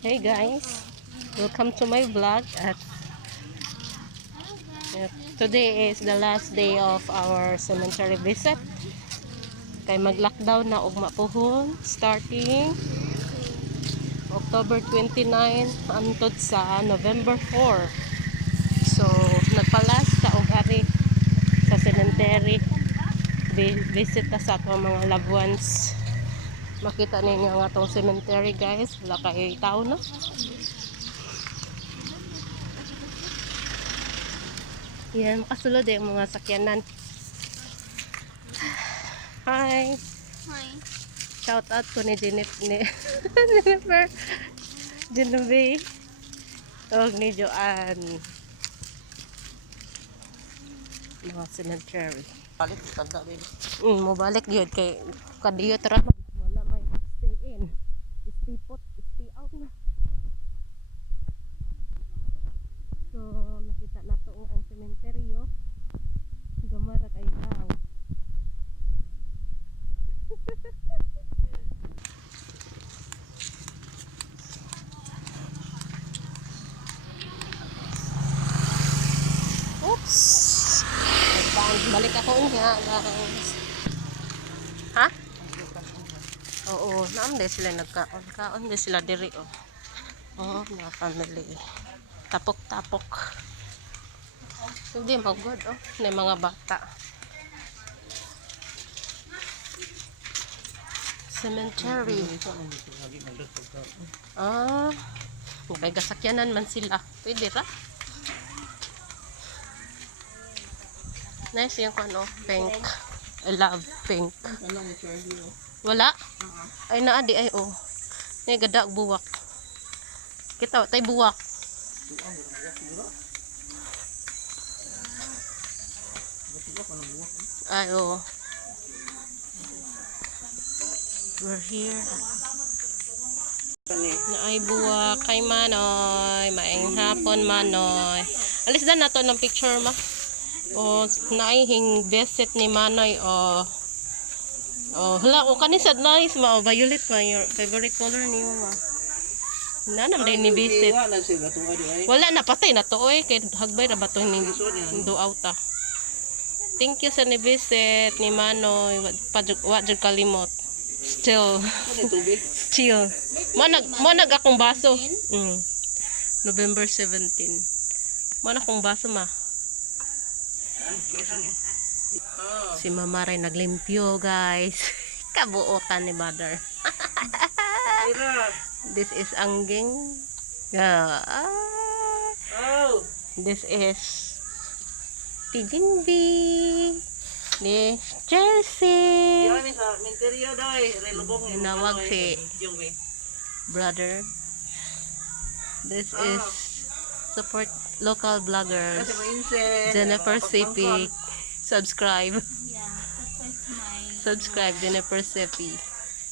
Hey guys, welcome to my vlog. Today is the last day of our cemetery visit. Kay mag-lockdown na ugma pohon starting October 29 antod sa November 4. So nagpalas ta og ari sa cemetery. Visit ta sa atong mga loved ones. Makita ninyo nga itong cemetery guys, wala kayo tao na. Yan, makasulod yung mga sakyanan. Hi! Hi. Shout out ko ni Jennifer Genevieve o ni Joanne. Mga cemetery. Balik, tanda din. Mabalik yun kay kadiyo tara wala may stay in. Stay put, stay out na. So, nakita na to ang sementeryo. Gamara kay tao. Oops. Balik ako nga guys. Ha? Oo, naam din sila nagkaon. Kaon din sila diri oh. Oh, mga family. Tapok-tapok. Hindi magod oh. Na mga bata. Cemetery. Ah. May gasakyanan man sila. Pwede ra. Nice yung ano, pink. I love pink. Wala? Ay naadi ay oh. May gadak buwak. Kita tay buwak. Ay oh. We're here. Na ay buwak kay Manoy. Maayong hapon Manoy. Alis na nato ng picture ma. O naihing visit ni Manoy o hala o kanisad nice ma violet ma your favorite color niyo ma nanam din ni visit wala na patay na to oy kay hagbay ra ba to ni do outa. Thank you sa ni visit ni Manoy wa jud kalimot still mo nag akong baso November 17 mo na akong baso ma. Si Mama rin naglimpyo guys. Kabuotan ni mother. This is Angging. This is Tijinbi. This Jersey. Nawag si brother. This is support local vloggers. Jennifer Sipi. Subscribe. Yeah, Subscribe Jennifer Sipi.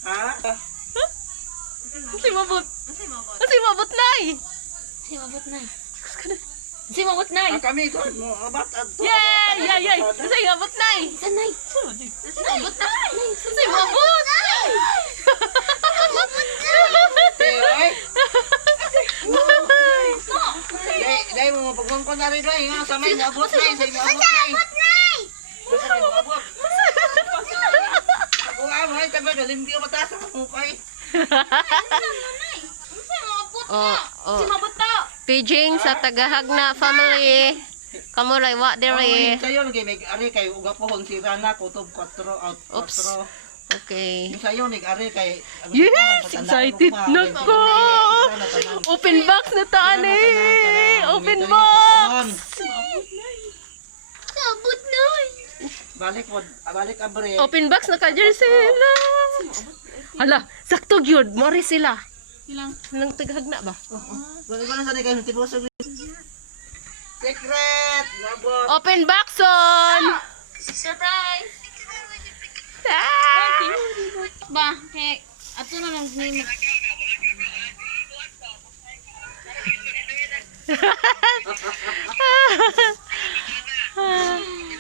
Ha? Si mabot. Si mabot nay. Si mabot nay. Kami ko mo abat adto. Yay! Si mabot nay. Sanay. Si mabot nay. Si mabot. Dai mo pagmangkon na rin dai nga sa may abot nay sa abot nay. Abot. Ako ay taga limpyo mata sa mukay. Si mabot to. Pijing sa Tagahagna family. Kamu ray wa dere. Sayo lagi may ari kay uga pohon si Rana kutob 4 out 4. Oops. Okay. Sayo nig ari kay Yes! Excited na ko! Open box na taan eh! Open box! Sabot na. Balik abre. Open box na ka jersey na! Hala! Sakto gyud! Mori sila! Ilang? Nang Tagahagna ba? Wala ko na sa kay tibosog. Secret! Nabot. Open box on! Surprise! Ah! Ba, kay ato na lang ni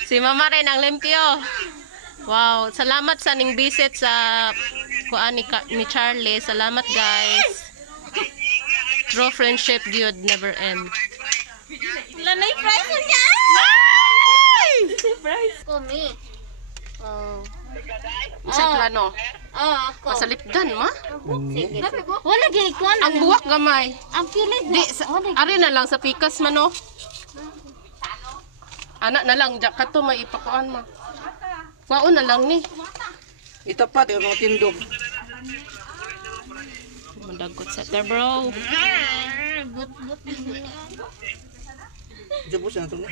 Si Mama rin ang limpyo. Wow, salamat sa ning visit sa kuan ni Charlie. Salamat guys. True friendship good never end. Lanay price niya. Price ko me. Oh. Sa plano. Oh, ako. Pasalipdan ma. Sige. Wala gyud ko Ang buwak gamay. Ang pilit Di, ari na lang sa pikas man no. Anak na lang, diyan ka to may ipakuan ma. Kwaon na lang ni. Itapat yung mga tindog. Madagot sa ta bro. Jabos na ito na.